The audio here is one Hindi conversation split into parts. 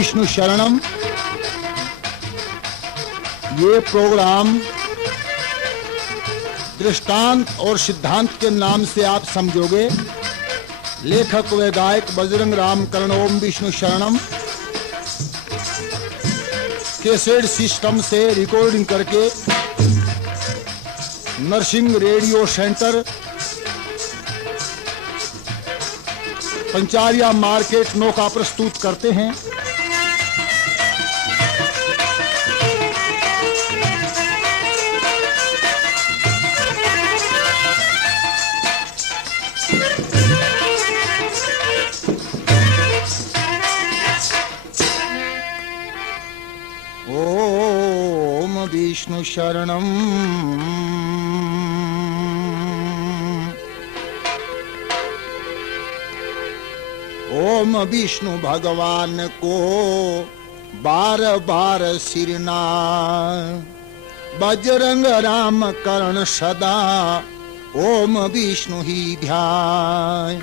विष्णु शरणम। ये प्रोग्राम दृष्टांत और सिद्धांत के नाम से आप समझोगे। लेखक व गायक बजरंग राम करण ओम विष्णु शरणम कैसेट सिस्टम से रिकॉर्डिंग करके Narsingh radio centre, Pancharia market, Nokha प्रस्तुत करते हैं। ओम विष्णु शरणम। ओम विष्णु भगवान को बार बार सिरना, बजरंग राम करण सदा ओम विष्णु ही ध्यान।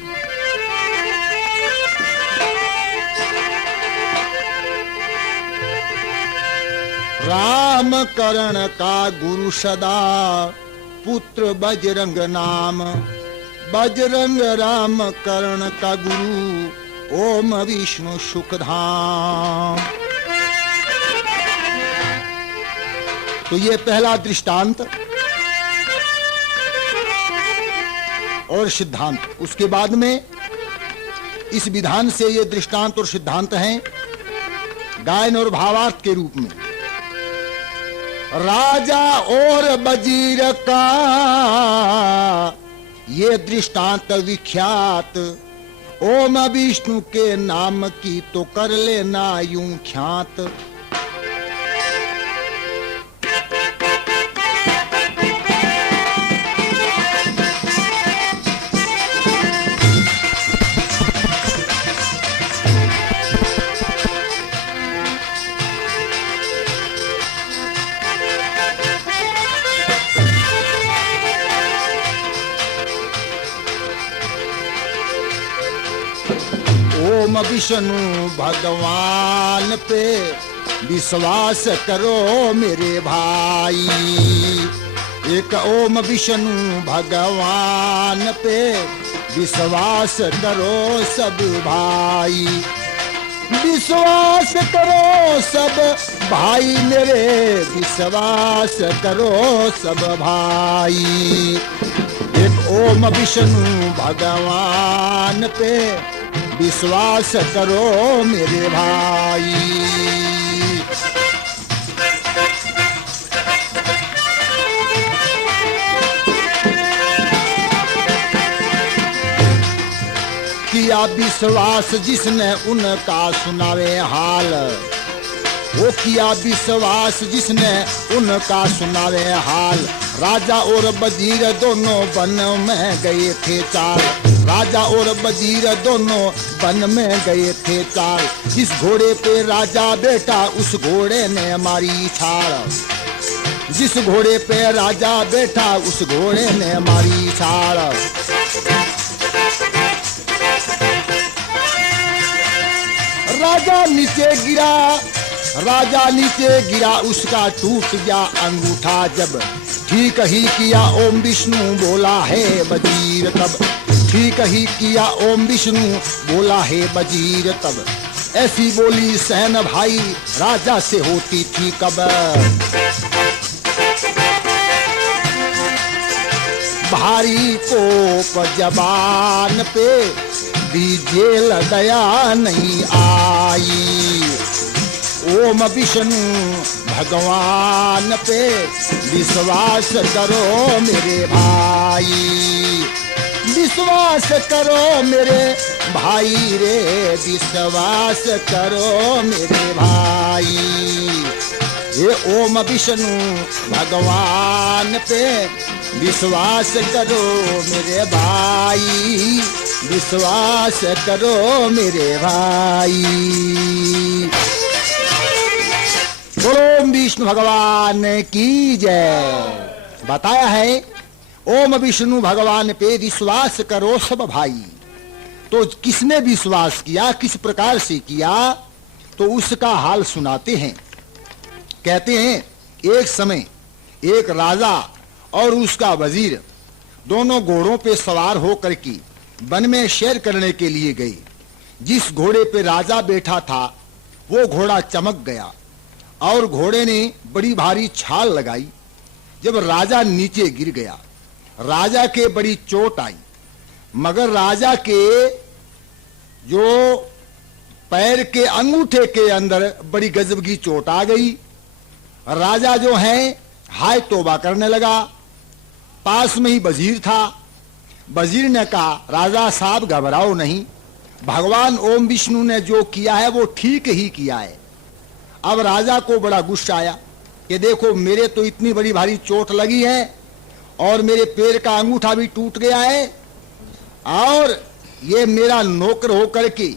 राम करण का गुरु सदा, पुत्र बजरंग नाम, बजरंग राम करण का गुरु ओम विष्णु सुखधाम। तो ये पहला दृष्टांत और सिद्धांत। उसके बाद में इस विधान से ये दृष्टांत और सिद्धांत हैं गायन और भावार्थ के रूप में। राजा और वजीर का ये दृष्टांत विख्यात, ओम विष्णु के नाम की तो कर लेना यूं ख्यात। ओम विष्णु भगवान पे विश्वास करो मेरे भाई। एक ओम विष्णु भगवान पे विश्वास करो सब भाई। विश्वास करो सब भाई मेरे, विश्वास करो सब भाई। एक ओम विष्णु भगवान पे विश्वास करो मेरे भाई। किया विश्वास जिसने उनका सुनावे हाल, वो किया विश्वास जिसने उनका सुनावे हाल। राजा और वजीर दोनों वन में गए थे चाल, राजा और वजीर दोनों वन में गए थे चाल। जिस घोड़े पे राजा बैठा उस घोड़े ने मारी छाल, जिस घोड़े पे राजा बैठा उस घोड़े ने मारी छाल। राजा नीचे गिरा, राजा नीचे गिरा, उसका टूट गया अंगूठा जब। ठीक ही किया ओम विष्णु बोला है वजीर तब, ठीक ही किया ओम विष्णु बोला है वजीर तब। ऐसी बोली सहन भाई राजा से होती थी कब। भारी कोप जबान पे भी जेल दया नहीं आई। ओम विष्णु भगवान पे विश्वास करो मेरे भाई। विश्वास करो मेरे भाई रे, विश्वास करो मेरे भाई। ये ओम विष्णु भगवान पे विश्वास करो मेरे भाई, विश्वास करो मेरे भाई। बोलो विष्णु भगवान की जय। बताया है ओम विष्णु भगवान पे विश्वास करो सब भाई। तो किसने विश्वास किया, किस प्रकार से किया? तो उसका हाल सुनाते हैं। कहते हैं एक समय एक राजा और उसका वजीर दोनों घोड़ों पे सवार होकर के वन में सैर करने के लिए गए। जिस घोड़े पे राजा बैठा था वो घोड़ा चमक गया और घोड़े ने बड़ी भारी छाल लगाई। जब राजा नीचे गिर गया, राजा के बड़ी चोट आई, मगर राजा के जो पैर के अंगूठे के अंदर बड़ी गजब की चोट आ गई। राजा जो है हाय तौबा करने लगा। पास में ही वजीर था। वजीर ने कहा, राजा साहब घबराओ नहीं, भगवान ओम विष्णु ने जो किया है वो ठीक ही किया है। अब राजा को बड़ा गुस्सा आया कि देखो मेरे तो इतनी बड़ी भारी चोट लगी है और मेरे पैर का अंगूठा भी टूट गया है और ये मेरा नौकर होकर के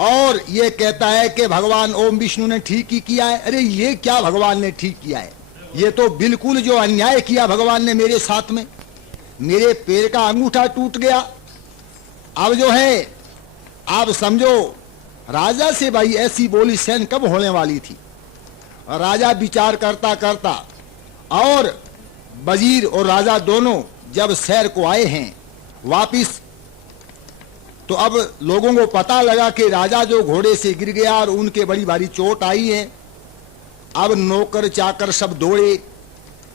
और ये कहता है कि भगवान ओम विष्णु ने ठीक ही किया है। अरे ये क्या भगवान ने ठीक किया है, ये तो बिल्कुल जो अन्याय किया भगवान ने मेरे साथ में, मेरे पैर का अंगूठा टूट गया। अब जो है आप समझो राजा से भाई ऐसी बोली सहन कब होने वाली थी। राजा विचार करता करता और वजीर और राजा दोनों जब शहर को आए हैं वापिस, तो अब लोगों को पता लगा कि राजा जो घोड़े से गिर गया और उनके बड़ी भारी चोट आई है। अब नौकर चाकर सब दौड़े,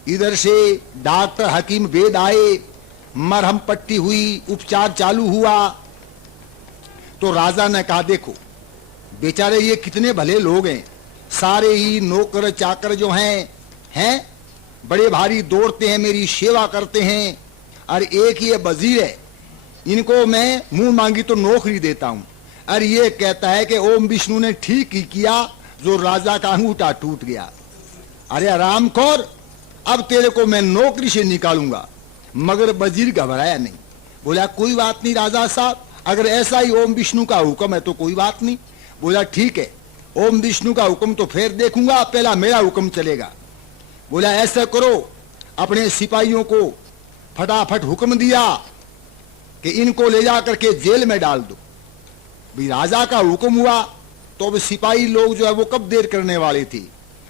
इधर से डॉक्टर हकीम वेद आए, मरहम पट्टी हुई, उपचार चालू हुआ। तो राजा ने कहा देखो बेचारे ये कितने भले लोग हैं, सारे ही नौकर चाकर जो हैं बड़े भारी दौड़ते हैं, मेरी सेवा करते हैं, और एक ये वजीर है, इनको मैं मुंह मांगी तो नौकरी देता हूं, और ये कहता है कि ओम विष्णु ने ठीक ही किया जो राजा का अंगूठा टूट गया। अरे आरामखोर, अब तेरे को मैं नौकरी से निकालूंगा। मगर वजीर घबराया नहीं, बोला कोई बात नहीं राजा साहब, अगर ऐसा ही ओम विष्णु का हुक्म है तो कोई बात नहीं। बोला ठीक है, ओम विष्णु का हुक्म तो फिर देखूंगा, पहला मेरा हुक्म चलेगा। बोला ऐसा करो, अपने सिपाहियों को फटाफट हुक्म दिया कि इनको ले जा करके जेल में डाल दो। भी राजा का हुक्म हुआ तो अब सिपाही लोग जो है वो कब देर करने वाले थे।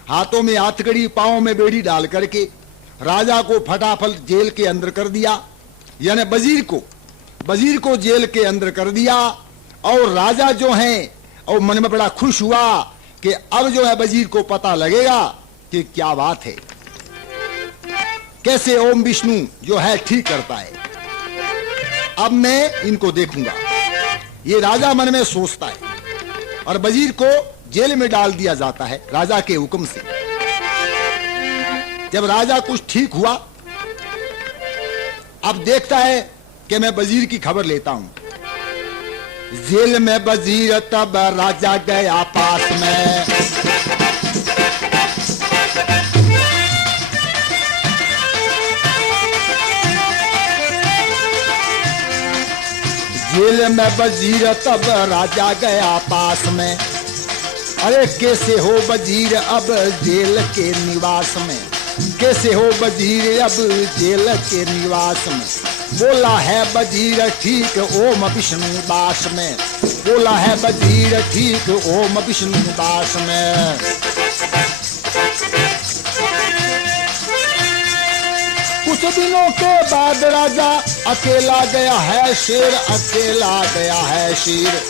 हाथों में हथकड़ी, पांव में बेड़ी डाल करके राजा को फटाफट जेल के अंदर कर दिया, यानी वजीर को जेल के अंदर कर दिया। और राजा जो है और मन में बड़ा खुश हुआ कि अब जो है वजीर को पता लगेगा कि क्या बात है, कैसे ओम विष्णु जो है ठीक करता है। अब मैं इनको देखूंगा, ये राजा मन में सोचता है। और वजीर को जेल में डाल दिया जाता है राजा के हुक्म से। जब राजा कुछ ठीक हुआ, अब देखता है कि मैं वजीर की खबर लेता हूं। जेल में वजीर, तब राजा गया पास में, जेल में वजीर, तब राजा गया पास में। अरे कैसे हो वजीर अब जेल के निवास में, कैसे हो वजीर अब जेल के निवास में। बोला है वजीर ठीक ओम विष्णु दास में, बोला है वजीर ठीक ओम विष्णु दास में। कुछ दिनों के बाद राजा अकेला गया है शेर, अकेला गया है शेर।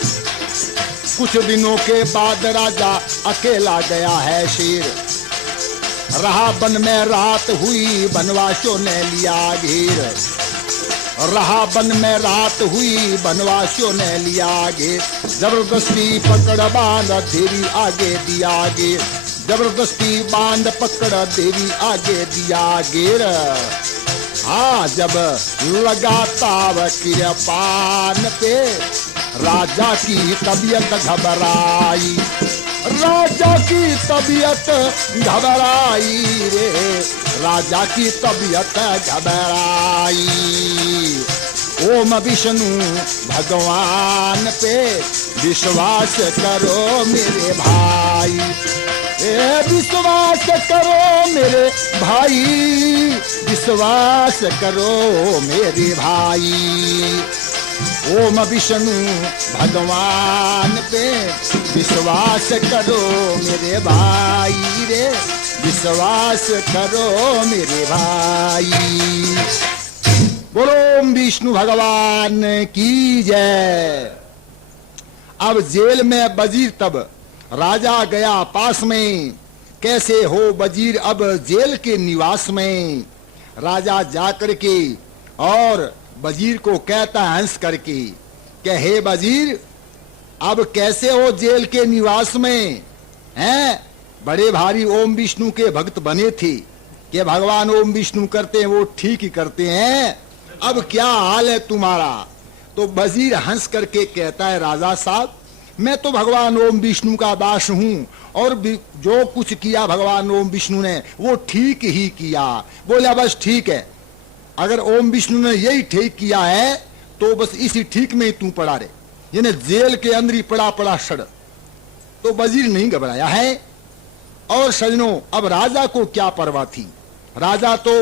कुछ दिनों के बाद राजा अकेला गया है शेर। रहा वन में रात हुई, वनवासियों ने लिया घेर। रहा वन में रात हुई, वनवासियों ने लिया घेर। जबरदस्ती पकड़ बांध देवी आगे दिया घेर, जबरदस्ती बांध पकड़ देवी आगे दिया घेर। हाँ, जब लगा ताव किरपान पे, राजा की तबीयत घबराई, राजा की तबीयत घबराई रे, राजा की तबीयत घबराई। ओम विष्णु भगवान पे विश्वास करो मेरे भाई, विश्वास करो मेरे भाई, विश्वास करो मेरे भाई। ओम विष्णु भगवान पे विश्वास करो मेरे भाई रे, विश्वास करो मेरे भाई। बोलो ओम विष्णु भगवान की जय। अब जेल में वजीर, तब राजा गया पास में, कैसे हो वजीर अब जेल के निवास में। राजा जाकर के और वजीर को कहता हंस करके कि हे वजीर, अब कैसे हो जेल के निवास में हैं? बड़े भारी ओम विष्णु के भक्त बने थे कि भगवान ओम विष्णु करते हैं वो ठीक ही करते हैं, अब क्या हाल है तुम्हारा? तो वजीर हंस करके कहता है राजा साहब, मैं तो भगवान ओम विष्णु का दास हूं और जो कुछ किया भगवान ओम विष्णु ने वो ठीक ही किया। बोला बस ठीक है, अगर ओम विष्णु ने यही ठीक किया है तो बस इसी ठीक में ही तू पड़ा रहे, यानी जेल के अंदर ही पड़ा पड़ा सड़। तो वजीर नहीं घबराया है। और सजनों, अब राजा को क्या परवाह थी, राजा तो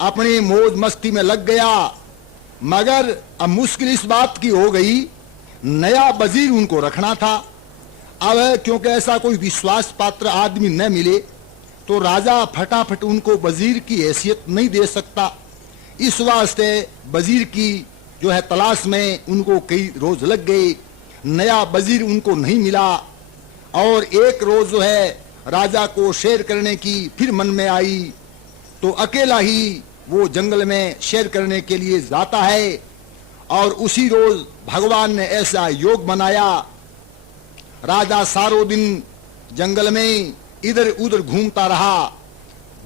अपनी मौज मस्ती में लग गया, मगर अब मुश्किल इस बात की हो गई, नया वजीर उनको रखना था। अब क्योंकि ऐसा कोई विश्वास पात्र आदमी न मिले तो राजा फटाफट उनको वजीर की हैसियत नहीं दे सकता। इस वास्ते वजीर की जो है तलाश में उनको कई रोज लग गए, नया वजीर उनको नहीं मिला। और एक रोज जो है राजा को शेर करने की फिर मन में आई, तो अकेला ही वो जंगल में शेर करने के लिए जाता है। और उसी रोज भगवान ने ऐसा योग बनाया, राजा सारों दिन जंगल में इधर उधर घूमता रहा।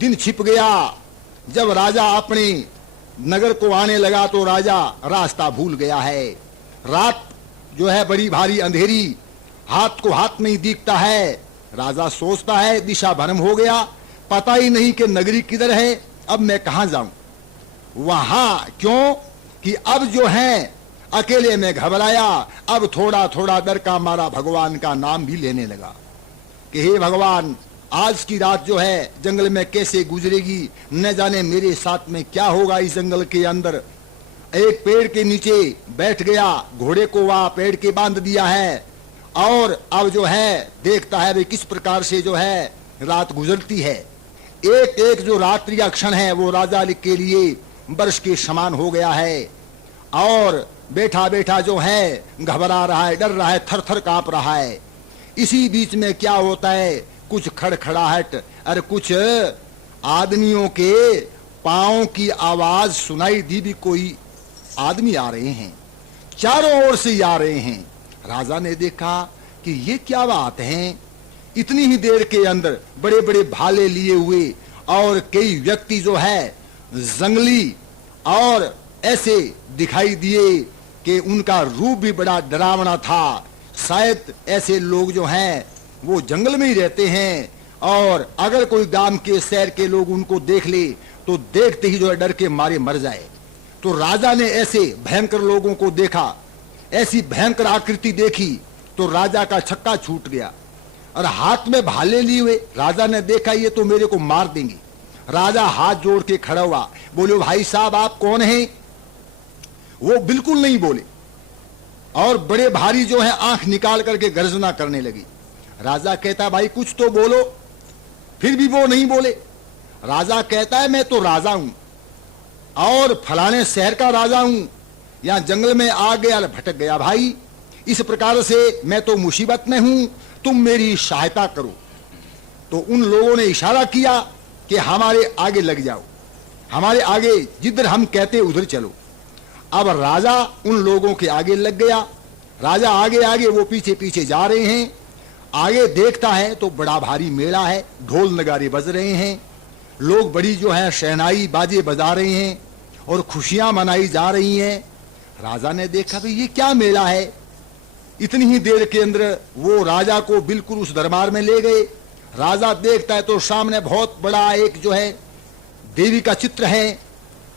दिन छिप गया, जब राजा अपने नगर को आने लगा तो राजा रास्ता भूल गया है। रात जो है बड़ी भारी अंधेरी, हाथ को हाथ नहीं दिखता है। राजा सोचता है दिशा भ्रम हो गया, पता ही नहीं कि नगरी किधर है, अब मैं कहां जाऊं वहां। क्यों कि अब जो है अकेले में घबराया, अब थोड़ा थोड़ा डर का मारा भगवान का नाम भी लेने लगा कि हे भगवान, आज की रात जो है जंगल में कैसे गुजरेगी, न जाने मेरे साथ में क्या होगा इस जंगल के अंदर। एक पेड़ के नीचे बैठ गया, घोड़े को वहां पेड़ के बांध दिया है और अब जो है देखता है वे किस प्रकार से जो है रात गुजरती है। एक एक जो रात्रि का क्षण है वो राजा के लिए वर्ष के समान हो गया है। और बैठा बैठा जो है घबरा रहा है, डर रहा है, थर थर कांप रहा है। इसी बीच में क्या होता है, कुछ खड़खड़ाहट और कुछ आदमियों के पांव की आवाज सुनाई दी, भी कोई आदमी आ रहे हैं, चारों ओर से आ रहे हैं। राजा ने देखा कि ये क्या बात है, इतनी ही देर के अंदर बड़े बड़े भाले लिए हुए और कई व्यक्ति जो है जंगली और ऐसे दिखाई दिए कि उनका रूप भी बड़ा डरावना था। शायद ऐसे लोग जो हैं वो जंगल में ही रहते हैं और अगर कोई गांव के शहर के लोग उनको देख ले तो देखते ही जो है डर के मारे मर जाए। तो राजा ने ऐसे भयंकर लोगों को देखा, ऐसी भयंकर आकृति देखी तो राजा का छक्का छूट गया और हाथ में भाले लिए हुए राजा ने देखा ये तो मेरे को मार देंगे। राजा हाथ जोड़ के खड़ा हुआ, बोले भाई साहब आप कौन हैं? वो बिल्कुल नहीं बोले और बड़े भारी जो है आंख निकाल करके गर्जना करने लगी। राजा कहता भाई कुछ तो बोलो, फिर भी वो नहीं बोले। राजा कहता है मैं तो राजा हूं और फलाने शहर का राजा हूं, यहां जंगल में आ गया भटक गया भाई, इस प्रकार से मैं तो मुसीबत में हूं, तुम मेरी सहायता करो। तो उन लोगों ने इशारा किया कि हमारे आगे लग जाओ, हमारे आगे जिधर हम कहते उधर चलो। अब राजा उन लोगों के आगे लग गया, राजा आगे आगे वो पीछे पीछे जा रहे हैं। आगे देखता है तो बड़ा भारी मेला है, ढोल नगारे बज रहे हैं, लोग बड़ी जो है शहनाई बाजे बजा रहे हैं और खुशियां मनाई जा रही हैं। राजा ने देखा भाई ये क्या मेला है। इतनी ही देर के अंदर वो राजा को बिल्कुल उस दरबार में ले गए। राजा देखता है तो सामने बहुत बड़ा एक जो है देवी का चित्र है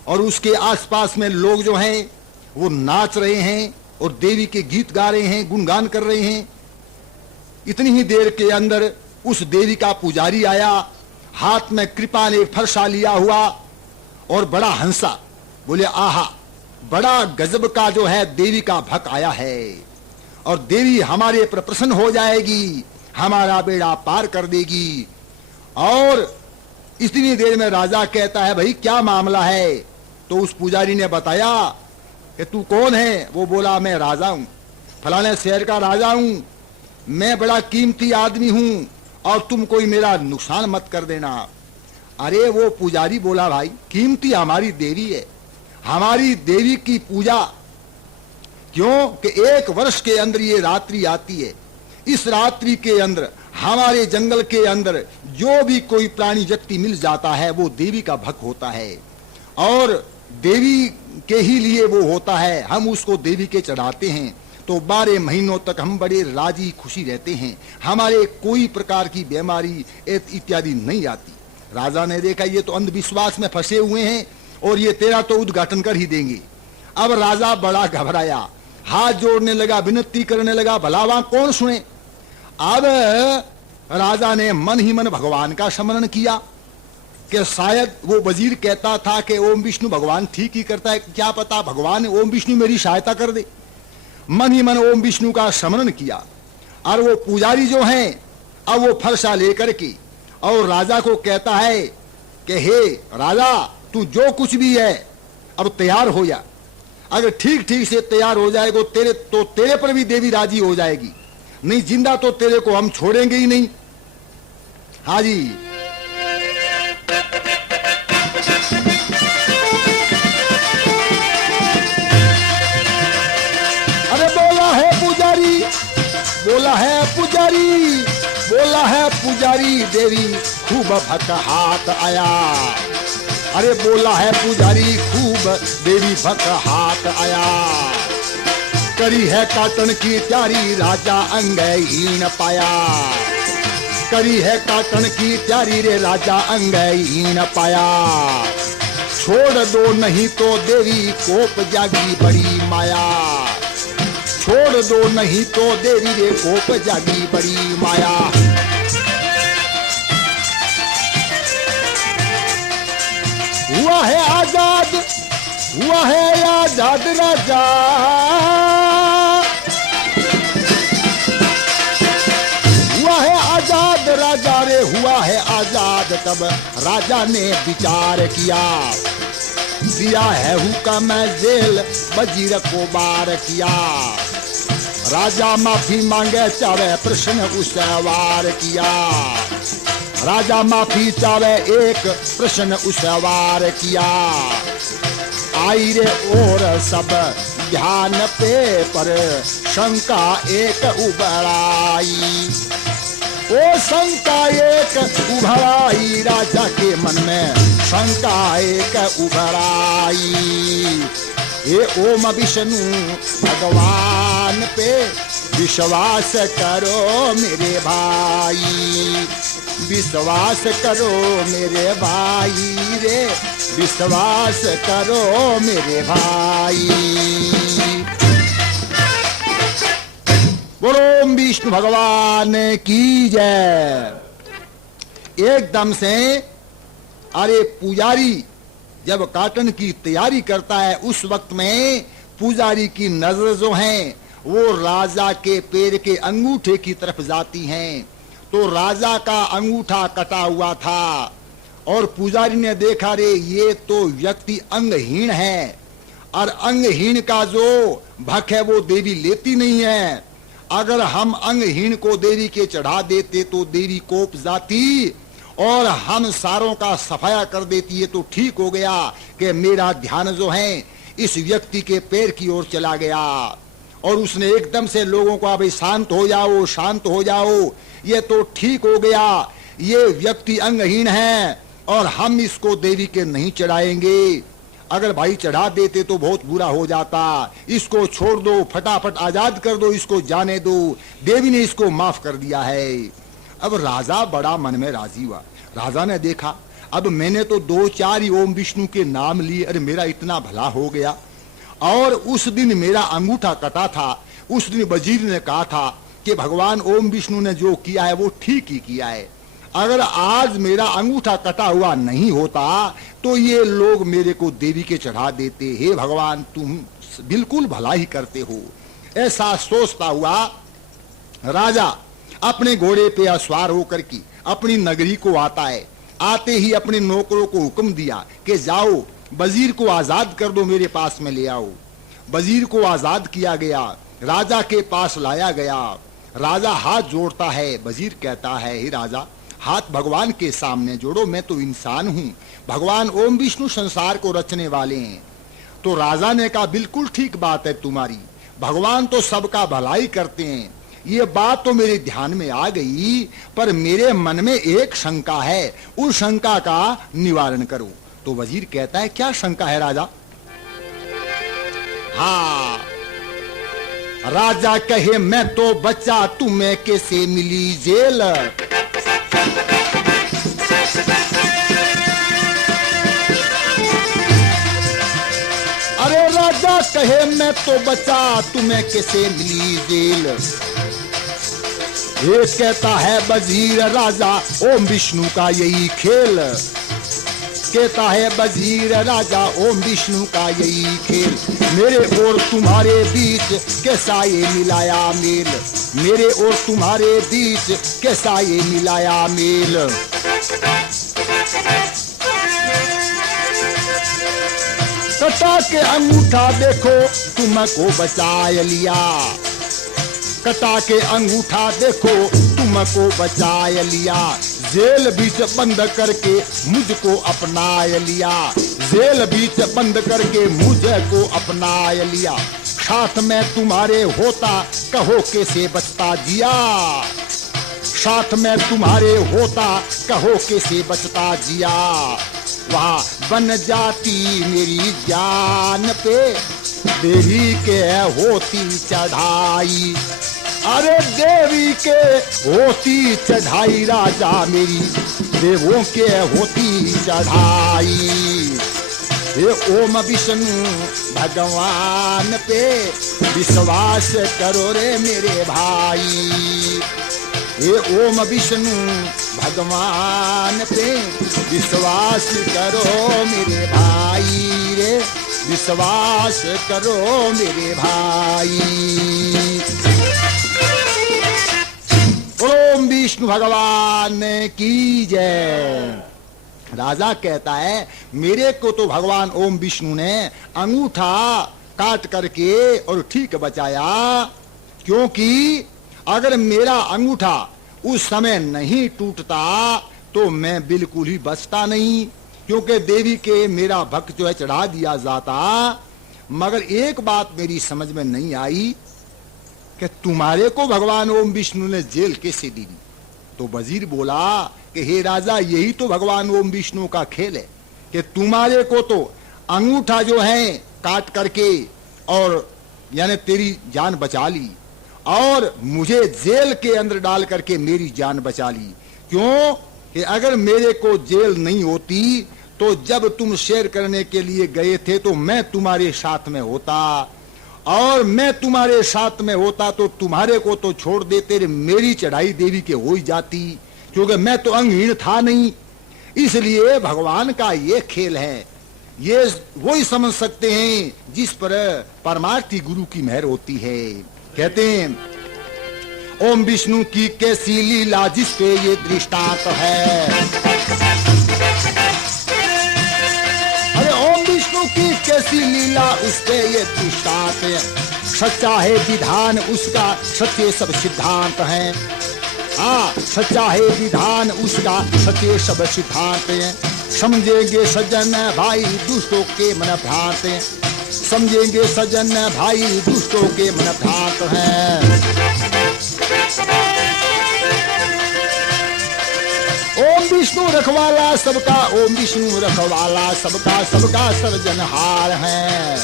और उसके आसपास में लोग जो हैं वो नाच रहे हैं और देवी के गीत गा रहे हैं, गुणगान कर रहे हैं। इतनी ही देर के अंदर उस देवी का पुजारी आया, हाथ में कृपा ने फरसा लिया हुआ और बड़ा हंसा, बोले आहा बड़ा गजब का जो है देवी का भक आया है और देवी हमारे पर प्रसन्न हो जाएगी, हमारा बेड़ा पार कर देगी। और इतनी देर में राजा कहता है भाई क्या मामला है? तो उस पुजारी ने बताया कि तू कौन है? वो बोला मैं राजा हूं, फलाने शहर का राजा हूं, मैं बड़ा कीमती आदमी हूं और तुम कोई मेरा नुकसान मत कर देना। अरे वो पुजारी बोला भाई कीमती हमारी देवी है, हमारी देवी की पूजा क्यों कि 1 वर्ष के अंदर ये रात्रि आती है, इस रात्रि के अंदर हमारे जंगल के अंदर जो भी कोई प्राणी व्यक्ति मिल जाता है वो देवी का भक्त होता है और देवी के ही लिए वो होता है, हम उसको देवी के चढ़ाते हैं तो 12 महीनों तक हम बड़े राजी खुशी रहते हैं, हमारे कोई प्रकार की बीमारी इत्यादि नहीं आती। राजा ने देखा ये तो अंधविश्वास में फंसे हुए हैं और ये तेरा तो उद्घाटन कर ही देंगे। अब राजा बड़ा घबराया, हाथ जोड़ने लगा, विनती करने लगा, भला वहां कौन सुने। अब राजा ने मन ही मन भगवान का स्मरण किया कि शायद वो वजीर कहता था कि ओम विष्णु भगवान ठीक ही करता है, क्या पता भगवान ओम विष्णु मेरी सहायता कर दे। मन ही मन ओम विष्णु का स्मरण किया और वो पुजारी जो हैं अब वो फरसा लेकर के और राजा को कहता है कि हे राजा तू जो कुछ भी है अब तैयार हो जा, अगर ठीक ठीक से तैयार हो जाएगा तेरे पर भी देवी राजी हो जाएगी, नहीं जिंदा तो तेरे को हम छोड़ेंगे ही नहीं। हाँ जी, अरे बोला है पुजारी, बोला है पुजारी, बोला है पुजारी, देवी खूब भक हाथ आया। अरे बोला है पुजारी खूब देवी भक हाथ आया। करी है काटन की तैयारी राजा अंगहीन पाया, करी है काटन की तैयारी रे राजा अंगहीन पाया। छोड़ दो नहीं तो देवी कोप जागी बड़ी माया, छोड़ दो नहीं तो देवी रे कोप जागी बड़ी माया। हुआ है आजाद, हुआ है आजाद राजा, हुआ है आजाद राजा रे, हुआ है आजाद। तब राजा ने विचार किया, दिया है हुक्म जेल वजीर को बार किया। राजा माफी मांगे चावे प्रश्न उसे वार किया, राजा माफी चावे एक प्रश्न उसे वार किया। आई रे और सब ध्यान पे पर शंका एक उभराई, ओ शंका एक उभराई, राजा के मन में शंका एक उभराई। हे ओम विष्णु भगवान पे विश्वास करो मेरे भाई, विश्वास करो मेरे भाई रे, विश्वास करो मेरे भाई। बोलो ओम विष्णु भगवान की जय। एकदम से अरे पुजारी जब काटन की तैयारी करता है उस वक्त में पुजारी की नजर जो है वो राजा के पैर के अंगूठे की तरफ जाती हैं। तो राजा का अंगूठा कटा हुआ था और पुजारी ने देखा रे ये तो व्यक्ति अंगहीन है और अंगहीन का जो भक है वो देवी लेती नहीं है। अगर हम अंगहीन को देवी के चढ़ा देते तो देवी कोप जाती और हम सारों का सफाया कर देती है तो ठीक हो गया कि मेरा ध्यान जो है इस व्यक्ति के पैर की ओर चला गया। और उसने एकदम से लोगों को भाई शांत हो जाओ, शांत हो जाओ, ये तो ठीक हो गया, ये व्यक्ति अंगहीन है और हम इसको देवी के नहीं चढ़ाएंगे। अगर भाई चढ़ा देते तो बहुत बुरा हो जाता, इसको छोड़ दो, फटाफट आजाद कर दो, इसको जाने दो, देवी ने इसको माफ कर दिया है। अब राजा बड़ा मन में राजी हुआ। राजा ने देखा अब मैंने तो 2-4 ही ओम विष्णु के नाम लिए, अरे मेरा इतना भला हो गया। और उस दिन मेरा अंगूठा कटा था, उस दिन वजीर ने कहा था कि भगवान ओम विष्णु ने जो किया है वो ठीक ही किया है। अगर आज मेरा अंगूठा कटा हुआ नहीं होता तो ये लोग मेरे को देवी के चढ़ा देते। हे भगवान, तुम बिल्कुल भला ही करते हो। ऐसा सोचता हुआ राजा अपने घोड़े पे सवार होकर के अपनी नगरी को आता है। आते ही अपने नौकरों को हुक्म दिया कि जाओ वजीर को आजाद कर दो, मेरे पास में ले आओ। वजीर को आजाद किया गया, राजा के पास लाया गया। राजा हाथ जोड़ता है, वजीर कहता है, हे राजा, हाथ भगवान के सामने जोड़ो, मैं तो इंसान हूं, भगवान ओम विष्णु संसार को रचने वाले हैं। तो राजा ने कहा, बिल्कुल ठीक बात है तुम्हारी, भगवान तो सबका भलाई करते हैं, ये बात तो मेरे ध्यान में आ गई, पर मेरे मन में एक शंका है, उस शंका का निवारण करो। तो वजीर कहता है, क्या शंका है राजा? हाँ, राजा कहे, मैं तो बच्चा, तुम्हें कैसे मिली जेल? अरे राजा कहे, मैं तो बच्चा, तुम्हें कैसे मिली जेल? एक कहता है वजीर, राजा ओम विष्णु का यही खेल। कहता है वजीर, राजा ओम विष्णु का यही खेल। मेरे और तुम्हारे बीच कैसा ये मिलाया मेल, मेरे और तुम्हारे बीच कैसा ये मिलाया मेल। कटा के अंगूठा देखो, तुमको बचा लिया। कटा के अंगूठा देखो, तुमको बचा लिया। जेल बीच बंद करके मुझको अपना लिया, जेल बीच बंद करके मुझको अपना लिया। साथ में तुम्हारे होता, कहो कैसे बचता जिया। साथ में तुम्हारे होता, कहो कैसे बचता जिया। वहाँ बन जाती मेरी जान पे, देवी के होती चढ़ाई। अरे देवी के होती चढ़ाई, राजा मेरी देवों के होती चढ़ाई। ये ओम विष्णु भगवान पे विश्वास करो रे मेरे भाई। ये ओम विष्णु भगवान पे विश्वास करो मेरे भाई रे, विश्वास करो मेरे भाई। ओम विष्णु भगवान की जय। राजा कहता है, मेरे को तो भगवान ओम विष्णु ने अंगूठा काट करके और ठीक बचाया, क्योंकि अगर मेरा अंगूठा उस समय नहीं टूटता तो मैं बिल्कुल ही बचता नहीं, क्योंकि देवी के मेरा भक्त जो है चढ़ा दिया जाता। मगर एक बात मेरी समझ में नहीं आई कि तुम्हारे को भगवान ओम विष्णु ने जेल कैसे दी? तो वजीर बोला कि हे राजा, यही तो भगवान ओम विष्णु का खेल है कि तुम्हारे को तो अंगूठा जो है काट करके और यानी तेरी जान बचा ली, और मुझे जेल के अंदर डाल करके मेरी जान बचा ली। क्यों कि अगर मेरे को जेल नहीं होती तो जब तुम शेर करने के लिए गए थे तो मैं तुम्हारे साथ में होता, और मैं तुम्हारे साथ में होता तो तुम्हारे को तो छोड़ देते, मेरी चढ़ाई देवी के हो ही जाती, क्योंकि मैं तो अंगहीन था नहीं। इसलिए भगवान का ये खेल है, ये वही समझ सकते हैं जिस पर परमार्थी गुरु की मेहर होती है। कहते हैं ओम विष्णु की कैसी लीला जिस पे ये दृष्टांत है। की कैसी लीला उस पे ये दृष्टांत है। सच्चा है विधान उसका, सत्य सब सिद्धांत है। हाँ, सच्चा है विधान उसका, सत्य सब सिद्धांत है। समझेंगे सज्जन भाई दुष्टों के मन भ्रांत है, समझेंगे सज्जन भाई दुष्टों के मन भ्रांत है। ओम विष्णु रखवाला सबका, ओम विष्णु रखवाला सबका, सबका सर्जनहार है।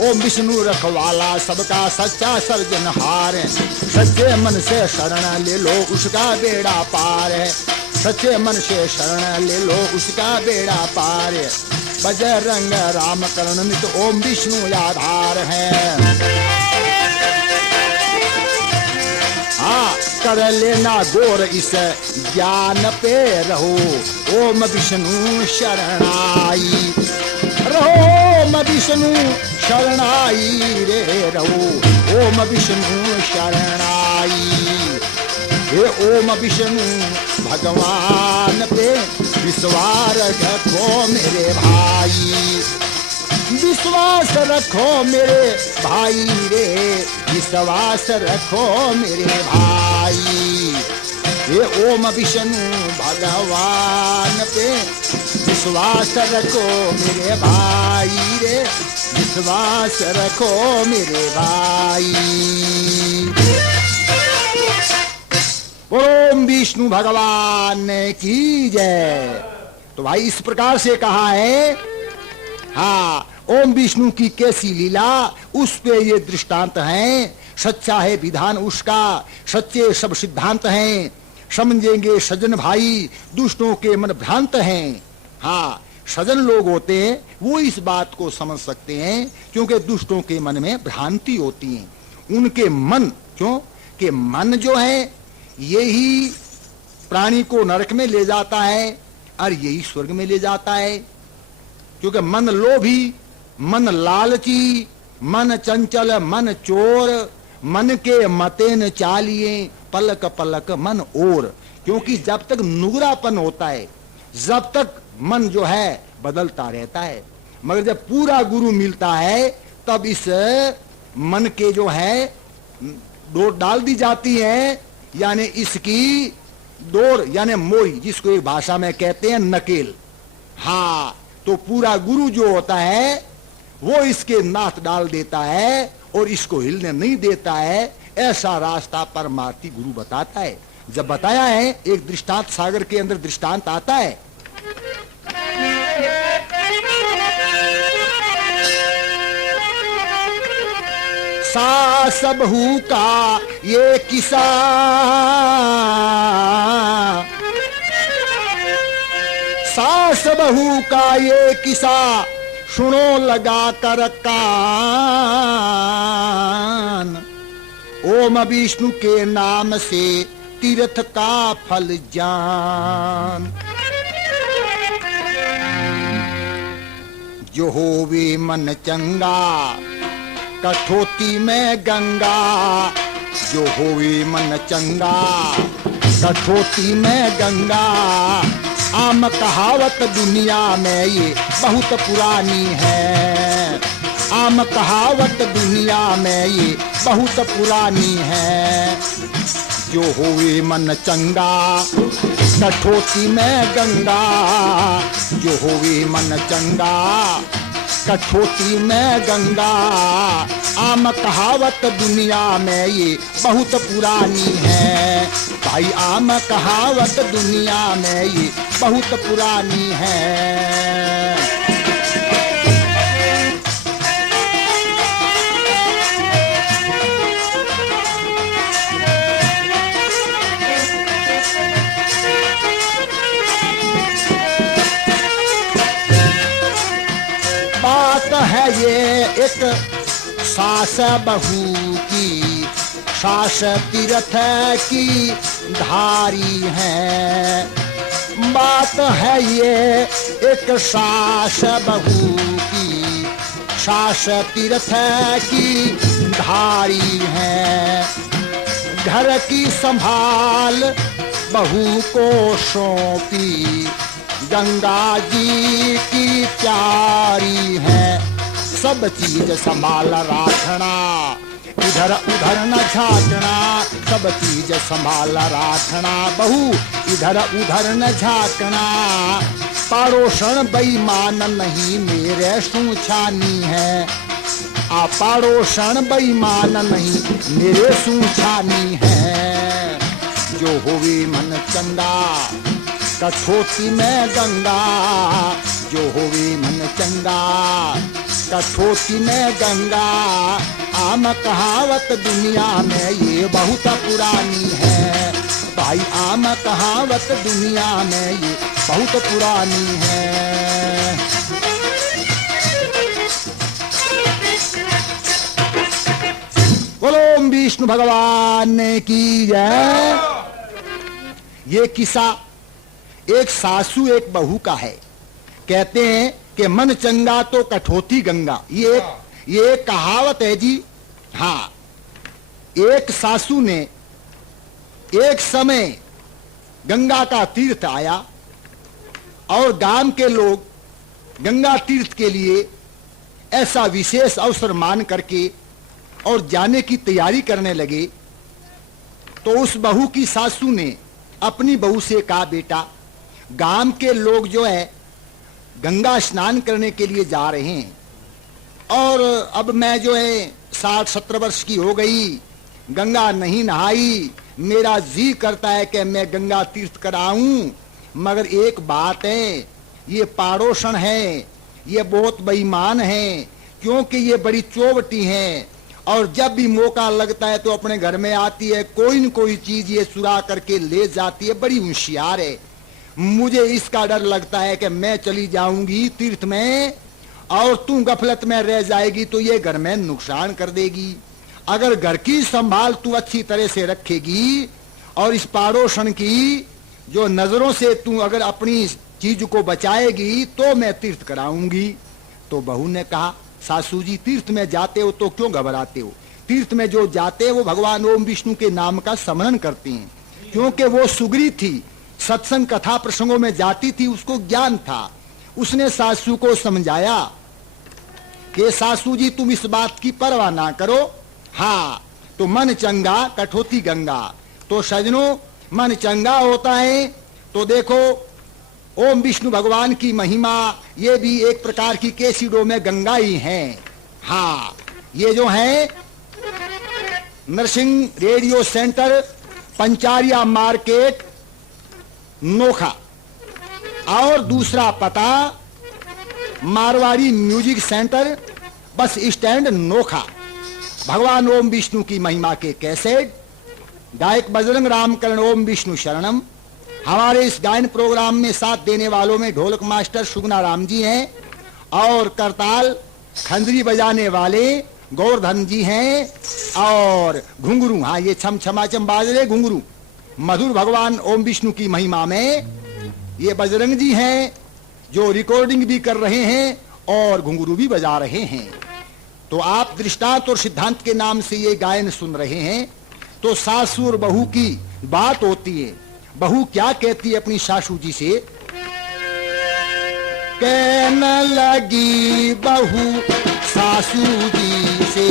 ओम विष्णु रखवाला सबका, सच्चा सर्जनहार है। सच्चे मन से शरण ले लो उसका बेड़ा पार है, सच्चे मन से शरण ले लो उसका बेड़ा पार है। बजरंग राम करण नित ओम विष्णु आधार है। हाँ, कर लेना गौर इस ज्ञान पे रहो। ओम विष्णु शरणाई रहो, ओम विष्णु शरणाई रे रहो, ओम विष्णु शरणाई। हे ओम विष्णु भगवान पे विश्वास रखो मेरे भाई, विश्वास रखो मेरे भाई रे, विश्वास रखो मेरे भाई। हे ओम विष्णु भगवान पे विश्वास रखो मेरे भाई रे, विश्वास रखो मेरे भाई। ओम विष्णु भगवान की जय। तो भाई इस प्रकार से कहा है। हाँ, ओम विष्णु की कैसी लीला, उस पे ये दृष्टांत हैं। सच्चा है विधान उसका, सच्चे सब सिद्धांत हैं। समझेंगे सजन भाई, दुष्टों के मन भ्रांत हैं। हाँ, सजन लोग होते हैं वो इस बात को समझ सकते हैं, क्योंकि दुष्टों के मन में भ्रांति होती है। उनके मन, क्यों कि मन जो है यही प्राणी को नरक में ले जाता है और यही स्वर्ग में ले जाता है। क्योंकि मन लोभी, मन लालची, मन चंचल, मन चोर, मन के मतेन चालिए, पलक पलक मन और। क्योंकि जब तक नुगरापन होता है, जब तक मन जो है बदलता रहता है, मगर जब पूरा गुरु मिलता है तब इस मन के जो है डोर डाल दी जाती है, यानी इसकी डोर यानी मोई, जिसको एक भाषा में कहते हैं नकेल। हाँ, तो पूरा गुरु जो होता है वो इसके नाथ डाल देता है और इसको हिलने नहीं देता है। ऐसा रास्ता परमार्थी गुरु बताता है। जब बताया है, एक दृष्टांत सागर के अंदर दृष्टांत आता है। सास बहू का ये किस्सा, सास बहू का ये किस्सा सुनो लगा कर कान। ओम विष्णु के नाम से तीर्थ का फल जान। जो होवे मन चंगा कठोती में गंगा, जो होवे मन चंगा कठोती में गंगा। आम कहावत दुनिया में ये बहुत पुरानी है, आम कहावत दुनिया में ये बहुत पुरानी है। जो होवे मन चंगा कठोती में गंगा, जो होवे मन चंगा कठोती में गंगा। आम कहावत दुनिया में ये बहुत पुरानी है भाई, आम कहावत दुनिया में ये बहुत पुरानी है। बात है ये एक सास बहू की, सास तीर्थ की धारी है। बात है ये एक सास बहू की, सास तीर्थ की धारी है। घर की संभाल बहू को सौंपी, गंगा जी की प्यारी है। सब चीज संभाल राखना, इधर उधर न झांकना। सब चीज संभाल राखना, बहू इधर उधर न झांकना। पड़ोसन बेईमान नहीं मेरे सूछानी है, आ पड़ोसन बेईमान नहीं मेरे सूछानी है। जो होवे मन चंगा कठोती में गंगा, जो होवे मन चंगा कठोती में गंगा। आम कहावत दुनिया में ये बहुत पुरानी है भाई, आम कहावत दुनिया में ये बहुत पुरानी है। बोलो ओम विष्णु। विष्णु भगवान की जय। ये किस्सा एक सासू एक बहू का है। कहते हैं कि मन चंगा तो कठोती गंगा, ये कहावत है जी। हाँ, एक सासू ने एक समय गंगा का तीर्थ आया और गांव के लोग गंगा तीर्थ के लिए ऐसा विशेष अवसर मान करके और जाने की तैयारी करने लगे। तो उस बहू की सासू ने अपनी बहू से कहा, बेटा गांव के लोग जो है गंगा स्नान करने के लिए जा रहे हैं और अब मैं जो है 60-70 वर्ष की हो गई, गंगा नहीं नहाई, मेरा जी करता है कि मैं गंगा तीर्थ कराऊं, मगर एक बात है, ये पाड़ोसन है, ये बहुत बेईमान है, क्योंकि ये बड़ी चौबटी है और जब भी मौका लगता है तो अपने घर में आती है, कोई न कोई चीज ये चुरा करके ले जाती है, बड़ी होशियार है। मुझे इसका डर लगता है कि मैं चली जाऊंगी तीर्थ में और तू गफलत में रह जाएगी तो ये घर में नुकसान कर देगी। अगर घर की संभाल तू अच्छी तरह से रखेगी और इस पाड़ोसन की जो नजरों से तू अगर अपनी चीज को बचाएगी तो मैं तीर्थ कराऊंगी। तो बहू ने कहा, सासू जी तीर्थ में जाते हो तो क्यों घबराते हो? तीर्थ में जो जाते हैं वो भगवान ओम विष्णु के नाम का स्मरण करते हैं, क्योंकि वो सुगरी थी, सत्संग कथा प्रसंगों में जाती थी, उसको ज्ञान था। उसने सासू को समझाया कि सासू जी तुम इस बात की परवाह ना करो, हाँ तो मन चंगा कठोती गंगा। तो सजनों, मन चंगा होता है तो देखो ओम विष्णु भगवान की महिमा ये भी एक प्रकार की केसिडो में गंगा ही है। हाँ, ये जो है Narsingh radio centre, Pancharia market, Nokha, और दूसरा पता Marwari music centre, bus stand, Nokha. भगवान ओम विष्णु की महिमा के कैसेट, गायक बजरंग रामकरण ओम विष्णु शरणम। हमारे इस गायन प्रोग्राम में साथ देने वालों में ढोलक मास्टर सुगना राम जी हैं और करताल खंजरी बजाने वाले गोवर्धन जी हैं और घुंघरू, हाँ ये छम छमाचम बाज रहे घुंघरू, मधुर भगवान ओम विष्णु की महिमा में ये बजरंग जी हैं जो रिकॉर्डिंग भी कर रहे हैं और घुंघरू भी बजा रहे हैं। तो आप दृष्टांत और सिद्धांत के नाम से ये गायन सुन रहे हैं। तो सासू और बहू की बात होती है। बहू क्या कहती है अपनी सासू जी से? कहने लगी बहू सासू जी से,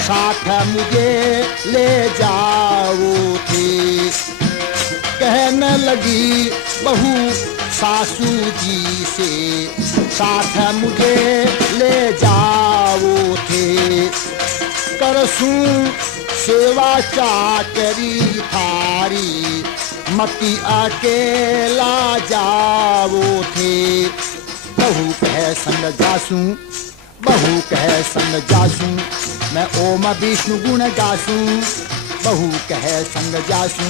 साथ मुझे ले जाओ थे। कहने लगी बहू सासू जी से, साथ मुझे ले जाओ थे। करसूं सेवा चाकरी थारी, मती अकेला जाओ थे। बहू कहे संग जासू, बहू कहे संग जासू, मैं ओम विष्णु गुण गासू। बहू कहे संग जासू,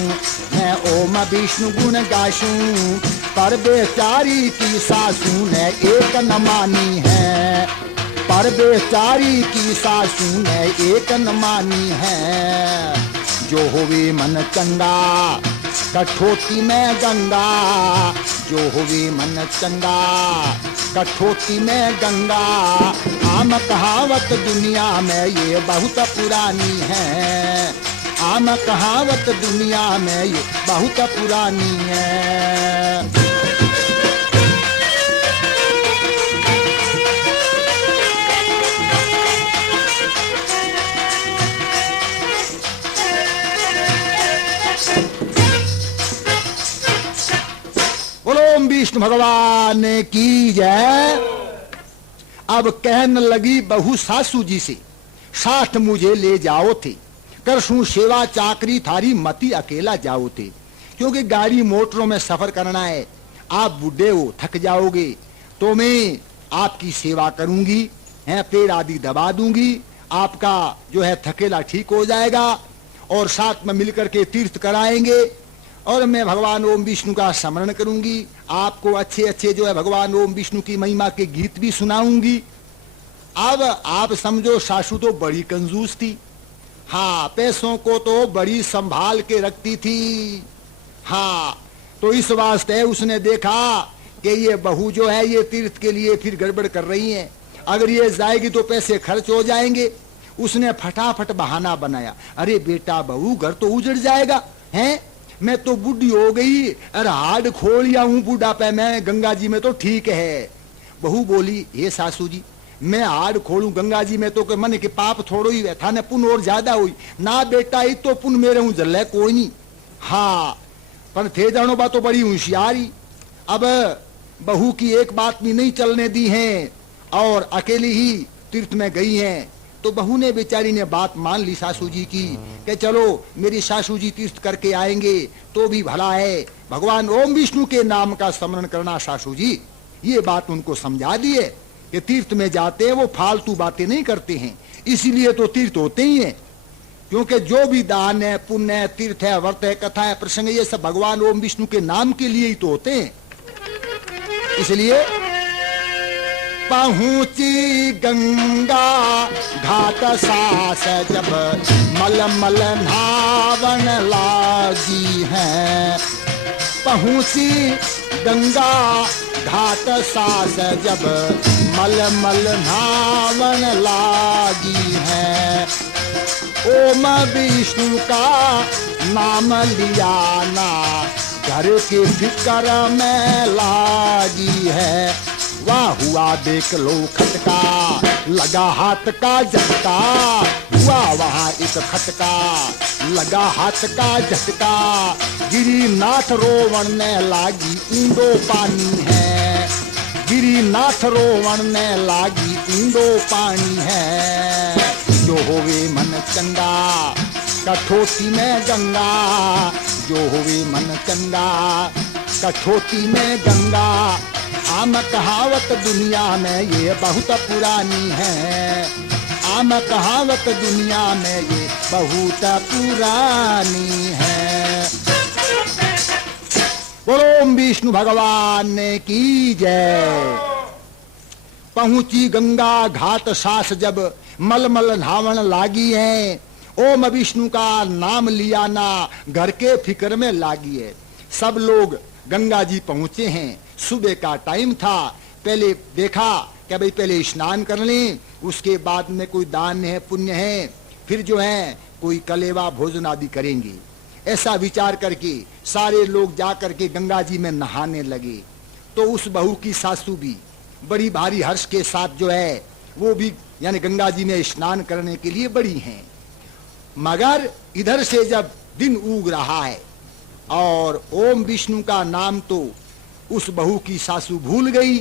मैं ओम विष्णु गुण गासू। पर बेचारी की सासू ने एक न मानी है, पर बेचारी की सासू ने एक न मानी है। जो हुई मन चंगा कठोती में गंगा, जो हुई मन चंगा कठोती में गंगा। आम कहावत दुनिया में ये बहुत पुरानी है, आम कहावत दुनिया में ये बहुत पुरानी है। ओम विष्णु भगवान की जय। अब कहने लगी बहू सासू जी से, साथ मुझे ले जाओ थे। करसूं सेवा चाकरी थारी, मती अकेला जाओ थे। क्योंकि गाड़ी मोटरों में सफर करना है, आप बूढ़े हो थक जाओगे, तो मैं आपकी सेवा करूंगी, हैं पेड़ आदि दबा दूंगी, आपका जो है थकेला ठीक हो जाएगा और साथ में मिलकर के तीर्थ कराएंगे और मैं भगवान ओम विष्णु का स्मरण करूंगी। आपको अच्छे अच्छे जो है भगवान ओम विष्णु की महिमा के गीत भी सुनाऊंगी। अब आप समझो सासू तो बड़ी कंजूस थी। हाँ, पैसों को तो बड़ी संभाल के रखती थी। हाँ, तो इस वास्ते उसने देखा कि ये बहू जो है ये तीर्थ के लिए फिर गड़बड़ कर रही है, अगर ये जाएगी तो पैसे खर्च हो जाएंगे। उसने फटाफट बहाना बनाया, अरे बेटा बहू घर तो उजड़ जाएगा, हैं? मैं तो बुढ़ी हो गई, अरे हाड खोलिया हूं बुढ़ापे में, गंगा जी में तो ठीक है। बहू बोली, हे सासू जी, मैं हाड खोलूं गंगा जी में तो के मन के पाप थोड़ो ही था ने पुण्य और ज्यादा हुई ना बेटा, ये तो पुण्य मेरे हूं जल्ले कोई नहीं। हाँ, पर थे जानो बात तो बड़ी होशियारी। अब बहू की एक बात भी नहीं चलने दी है और अकेली ही तीर्थ में गई हैं। तो बहू ने बेचारी ने बात मान ली सासू जी की कि चलो मेरी सासू जी तीर्थ करके आएंगे तो भी भला है, भगवान ओम विष्णु के नाम का स्मरण करना सासू जी। ये बात उनको समझा दी है कि तीर्थ में जाते हैं वो फालतू बातें नहीं करते हैं, इसीलिए तो तीर्थ होते ही हैं। क्योंकि जो भी दान है, पुण्य है, तीर्थ है, व्रत है, कथा है, प्रसंग, ये सब भगवान ओम विष्णु के नाम के लिए ही तो होते हैं। इसलिए पहुंची गंगा घाट सास जब मल मल नावन लागी है। पहुंची गंगा घाट सास जब मल मल नावन लागी है। ओम विष्णु का नाम लिया ना घर के फिक्र में लागी है। वाह हुआ देख लो खटका, लगा हाथ का झटका, हुआ वहां एक खटका, लगा हाथ का झटका। गिरिनाथ रोवण ने लागी ऊंडो पानी है, गिरिनाथ रोवण ने लागी ऊंडो पानी है। जो होवे मन चंगा कठोती में गंगा, जो होवे मन चंगा कठोती में गंगा। आम कहावत दुनिया में ये बहुत पुरानी है, आम कहावत दुनिया में ये बहुत पुरानी है। बोलो ओम विष्णु भगवान की जय। पहुंची गंगा घाट सास जब मलमल नहावन लागी है। ओम विष्णु का नाम लिया ना घर के फिक्र में लागी है। सब लोग गंगा जी पहुंचे हैं, सुबह का टाइम था। पहले देखा कि भाई पहले स्नान कर लें, उसके बाद में कोई दान है, पुण्य है, फिर जो है कोई कलेवा भोजन आदि करेंगे। ऐसा विचार करके सारे लोग जा करके गंगा जी में नहाने लगे। तो उस बहू की सासू भी बड़ी भारी हर्ष के साथ जो है वो भी यानी गंगा जी में स्नान करने के लिए बड़ी हैं। मगर इधर से जब दिन उग रहा है और ओम विष्णु का नाम तो उस बहू की सासू भूल गई।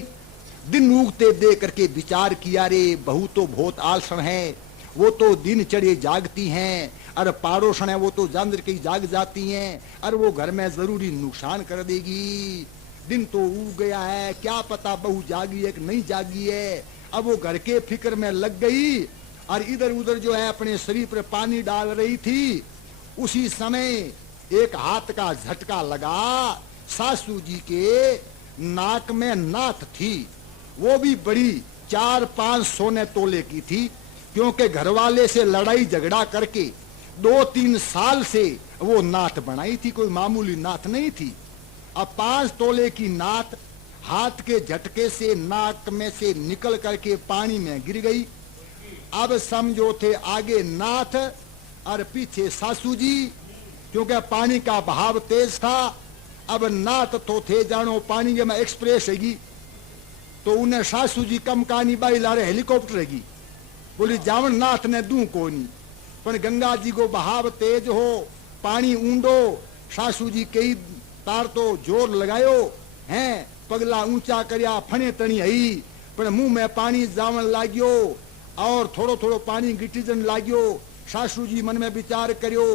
दिन उगते देख करके विचार किया, रे बहू तो बहुत आलसन है, वो तो दिन चढ़े जागती हैं, और पाड़ोसन है वो तो जान के जाग जाती हैं, और वो घर में जरूरी नुकसान कर देगी। दिन तो उग गया है, क्या पता बहू जागी है कि नहीं जागी है। अब वो घर के फिक्र में लग गई और इधर उधर जो है अपने शरीर पर पानी डाल रही थी। उसी समय एक हाथ का झटका लगा। सासू जी के नाक में नाथ थी, वो भी बड़ी 4-5 सोने तोले की थी, क्योंकि घरवाले से लड़ाई झगड़ा करके 2-3 साल से वो नाथ बनाई थी, कोई मामूली नाथ नहीं थी। अब 5 तोले की नाथ हाथ के झटके से नाक में से निकल करके पानी में गिर गई। अब समझो थे आगे नाथ और पीछे सासू जी, क्योंकि पानी का बहाव तेज था। अब नाथ तो थे जानो पानी के में एक्सप्रेस हैगी, तो उन्हें सासू जी कम कहानी बाई लारे हेलीकॉप्टर हैगी, बोली जावन नाथ ने दू कोनी। पर गंगा जी को बहाव तेज हो, पानी ऊंडो, सासू जी कई तार तो जोर लगायो हैं, पगला ऊंचा करया, फने तणी हई, पर मुंह में पानी जावन लाग्यो और थोड़ो थोड़ो पानी गिटीजन लाग्यो। सासू जी मन में विचार करियो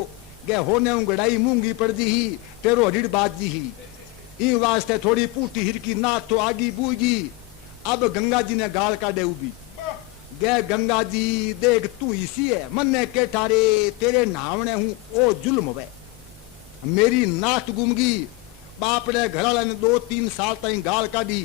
गे होने गड़ाई मूंगी पड़ जी ही तेरो हडीड़ बाज जी ही, ई वास्ते थोड़ी पूटी हिरकी नाथ तो आगी बूगी। अब गंगा जी ने गाल काटे उबी, गे गंगा जी देख तू इसी है, मन ने के ठारे तेरे नावने हूं ओ जुल्म वे, मेरी नाथ गुमगी। बाप ने घर ने 2-3 साल तक गाल काटी,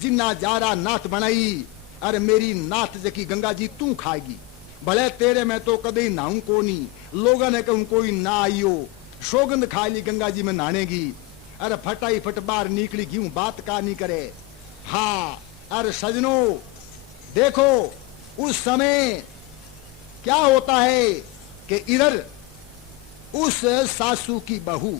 जिन्ना जारा नाथ बनाई, अरे मेरी नाथ जकी गंगा जी तू खाएगी। भले तेरे में तो कदे नाऊ को नहीं, लोगों ने कहूं कोई ना आइयो, सौगंध खा ली गंगा जी में नहानेगी। अरे फटाई फट बाहर निकली क्यों, बात का नहीं करे। हाँ अरे सजनों देखो उस समय क्या होता है कि इधर उस सासू की बहू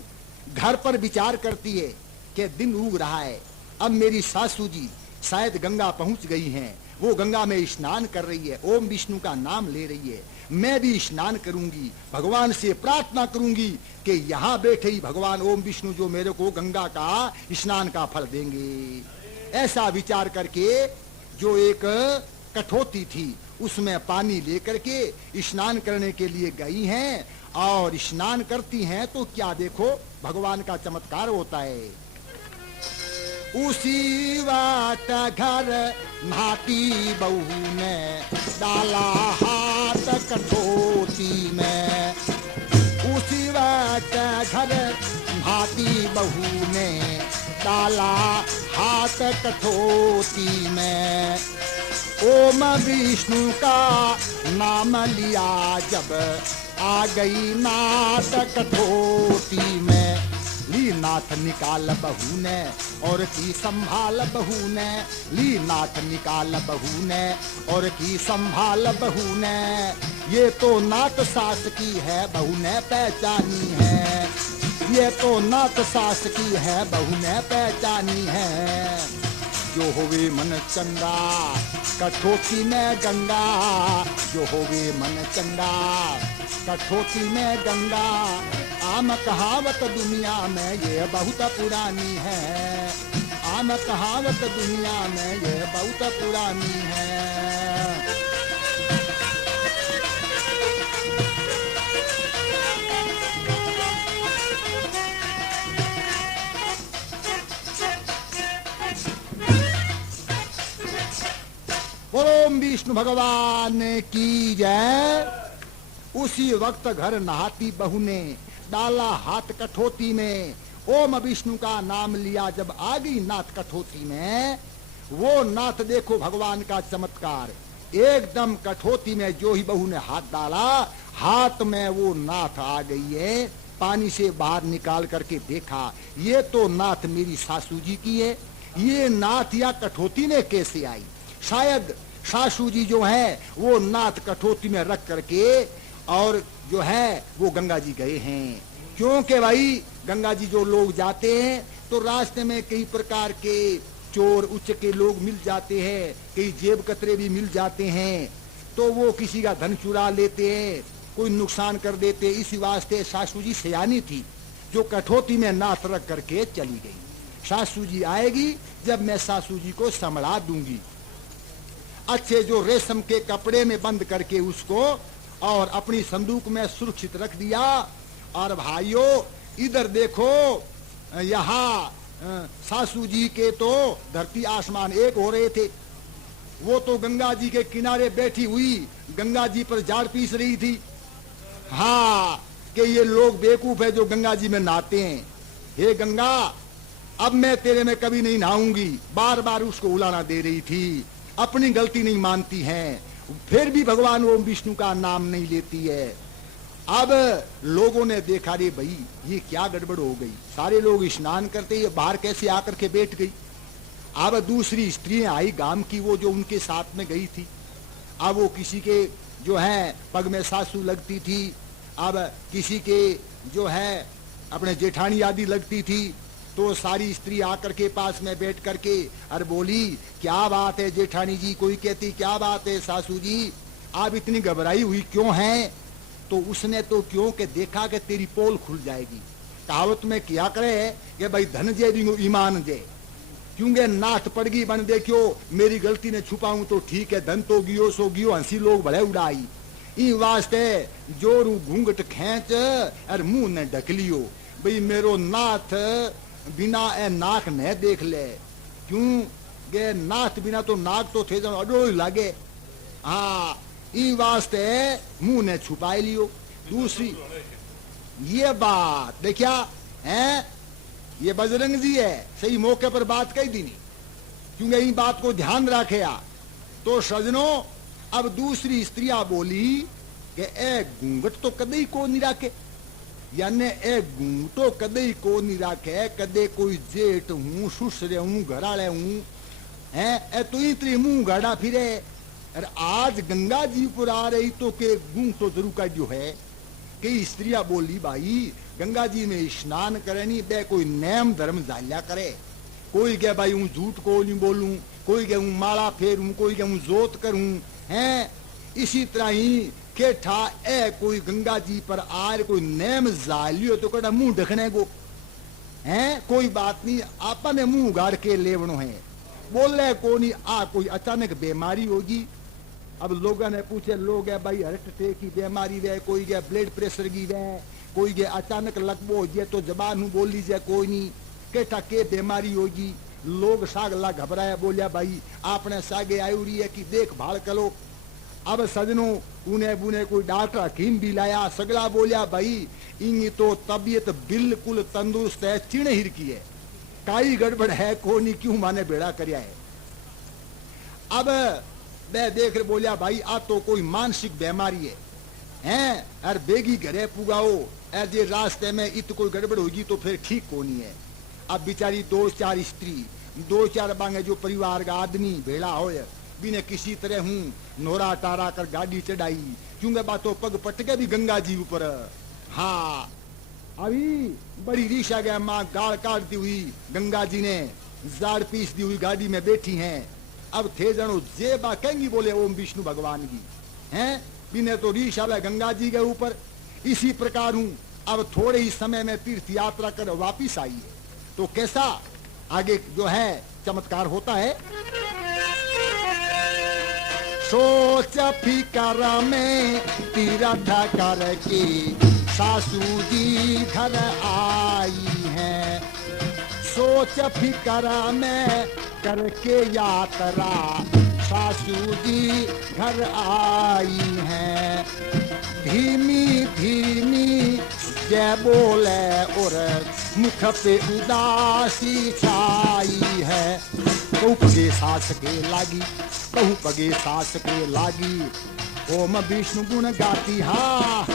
घर पर विचार करती है कि दिन उग रहा है, अब मेरी सासू जी शायद गंगा पहुंच गई हैं, वो गंगा में स्नान कर रही है, ओम विष्णु का नाम ले रही है, मैं भी स्नान करूंगी, भगवान से प्रार्थना करूंगी कि यहाँ बैठे ही भगवान ओम विष्णु जो मेरे को गंगा का स्नान का फल देंगे। ऐसा विचार करके जो एक कठौती थी उसमें पानी लेकर के स्नान करने के लिए गई हैं, और स्नान करती हैं तो क्या देखो भगवान का चमत्कार होता है। उसी वाट घर नहाती बहू ने डाला हाथ कठौती में, उसी वाट घर नहाती बहू ने डाला हाथ कठौती में। ओम विष्णु का नाम लिया जब आ गई नाथ कठौती में, ली नाथ निकाल बहू ने और की संभाल बहू ने, ली नाथ निकाल बहू ने और की संभाल बहू ने, ये तो नाथ सास की है बहू ने पहचानी है, ये तो नाथ सास की है बहू ने पहचानी है। जो होवे मन चंगा कठौती में गंगा, जो होवे मन चंगा कठौती में गंगा, आम कहावत दुनिया में ये बहुत पुरानी है, आम कहावत दुनिया में ये बहुत पुरानी है। ओम विष्णु भगवान की जय। उसी वक्त घर नहाती बहू ने डाला हाथ कठौती में, ओम विष्णु का नाम लिया जब आ गई नाथ कठौती में, वो नाथ देखो भगवान का चमत्कार, एकदम कठौती में जो ही बहू ने हाथ डाला, हाथ में वो नाथ आ गई है। पानी से बाहर निकाल करके देखा, ये तो नाथ मेरी सासू जी की है, ये नाथ या कठौती में कैसे आई। शायद सासू जी जो है वो नाथ कठौती में रख करके और जो है वो गंगा जी गए हैं, क्योंकि भाई गंगा जी जो लोग जाते हैं तो रास्ते में कई प्रकार के चोर उच्च के लोग मिल जाते हैं, कई जेब कतरे भी मिल जाते हैं, तो वो किसी का धन चुरा लेते हैं, कोई नुकसान कर देते। इसी वास्ते सासू जी सयानी थी जो कठौती में नाथ रख करके चली गई। सासू जी आएगी जब मैं सासू जी को संभला दूंगी, अच्छे जो रेशम के कपड़े में बंद करके उसको और अपनी संदूक में सुरक्षित रख दिया। और भाइयों इधर देखो, यहाँ सासू जी के तो धरती आसमान एक हो रहे थे, वो तो गंगा जी के किनारे बैठी हुई गंगा जी पर झाड़ पीस रही थी। हाँ कि ये लोग बेवकूफ है जो गंगा जी में नहाते हैं, हे गंगा अब मैं तेरे में कभी नहीं नहाऊंगी, बार बार उसको उलाना दे रही थी, अपनी गलती नहीं मानती हैं, फिर भी भगवान ओम विष्णु का नाम नहीं लेती है। अब लोगों ने देखा रे भाई ये क्या गड़बड़ हो गई, सारे लोग स्नान करते ये बाहर कैसे आकर के बैठ गई। अब दूसरी स्त्री आई गांव की, वो जो उनके साथ में गई थी, अब वो किसी के जो है पग में सासू लगती थी, अब किसी के जो है अपने जेठानी आदि लगती थी, तो सारी स्त्री आकर के पास में बैठ करके अरे बोली क्या बात है जेठानी जी, कोई कहती क्या बात है सासू जी आप इतनी घबराई हुई क्यों हैं। तो उसने तो क्यों के देखा कि तेरी पोल खुल जाएगी। कहावत में क्या करे कि भाई धन जे ईमान जे, क्योंकि नाथ पड़गी बन देखियो मेरी गलती ने छुपाऊं तो ठीक है, धन तो गियो सो गियो, हंसी लोग भले उड़ाई, ई वास्ते जोरू घूंघट खेच और मुंह ने ढक लियो, भाई मेरो नाथ बिना ए नाक न देख ले, क्यों गे नाथ बिना तो नाक तो थे अडो लागे। हाँ ई वास्ते मुंह ने छुपाई लियो। दूसरी ये बात देखिया है, ये बजरंग जी है सही मौके पर बात कही दी नहीं, क्योंकि इन बात को ध्यान रखे। तो सजनों अब दूसरी स्त्रियां बोली कि ए घूंघट तो कदे को नहीं राखे, यानी ए घूंघटो कदे को नहीं राखे, कदे कोई जेठ हूं, सुसरे हूं, घराले हूं, है ए तो इतनी मुंह गाड़ा फिरे। अरे आज गंगा जी पर आ रही तो के घूंघ तो जरूर का जो है। कई स्त्रियां बोली भाई गंगा जी में स्नान करे नहीं बे कोई नेम धर्म जाल्या करे, कोई क्या भाई हूं झूठ को नहीं बोलूं, कोई क्या हूं माला फेरूं, कोई क्या हूं जोत करूं, हैं इसी तरह ही के ठा ए कोई गंगा जी पर आर कोई नेम जालियो तो कड़ा मुंह ढकने को, हैं कोई बात नहीं आपा ने मुंह गाड़ के लेवनो है, बोले को नहीं आ कोई अचानक बीमारी होगी। अब लोगों ने पूछे लोग है भाई हार्ट अटैक की बीमारी वे, कोई गया ब्लड प्रेशर की वे, कोई गया अचानक लगबो हो जाए तो जबान बोल लीजिए कोई नहीं केठा के बीमारी होगी। लोग सागला घबराया बोलिया भाई आपने सागे आयुरी है कि देखभाल करो। अब सजनों उने बुने कोई डॉक्टर हकीम भी लाया, सगला बोलिया भाई इन तो तबीयत बिल्कुल तंदुरुस्त है, चिणे हिर की है, काई गड़बड़ है को नहीं क्यों माने बेड़ा करया है। अब मैं देख रहे बोलिया भाई आ तो कोई मानसिक बीमारी है, हैं अरे बेगी घरे पुगाओ, ऐसे रास्ते में इत कोई गड़बड़ होगी तो फिर ठीक कोनी है। अब बेचारी दो चार स्त्री, दो चार बांगे जो परिवार का आदमी भेड़ा हो बिने किसी तरह हूं नोरा टारा कर गाड़ी चढ़ाई, क्योंकि बातों पग पटके भी गंगा जी ऊपर। हाँ अभी बड़ी रीशा गया माँ गाड़ काटती हुई गंगा जी ने जाड़ पीसती हुई गाड़ी में बैठी हैं। अब थे जनो जेबा कहेंगी बोले ओम विष्णु भगवान की, हैं बिने तो रीशा है गंगा जी के ऊपर। इसी प्रकार हूं अब थोड़े ही समय में तीर्थ यात्रा कर वापिस आई है, तो कैसा आगे जो है चमत्कार होता है। सोच फिकर में तीर्थ करके सासू जी घर आई हैं, सोच फिकर में करके यात्रा सासू जी घर आई हैं। धीमी धीमी जय बोले और मुख पे उदासी छाई है, कहूँ पगे सास के लागी, कहूँ पगे सास के लागी, ओम विष्णु गुण गाती हा।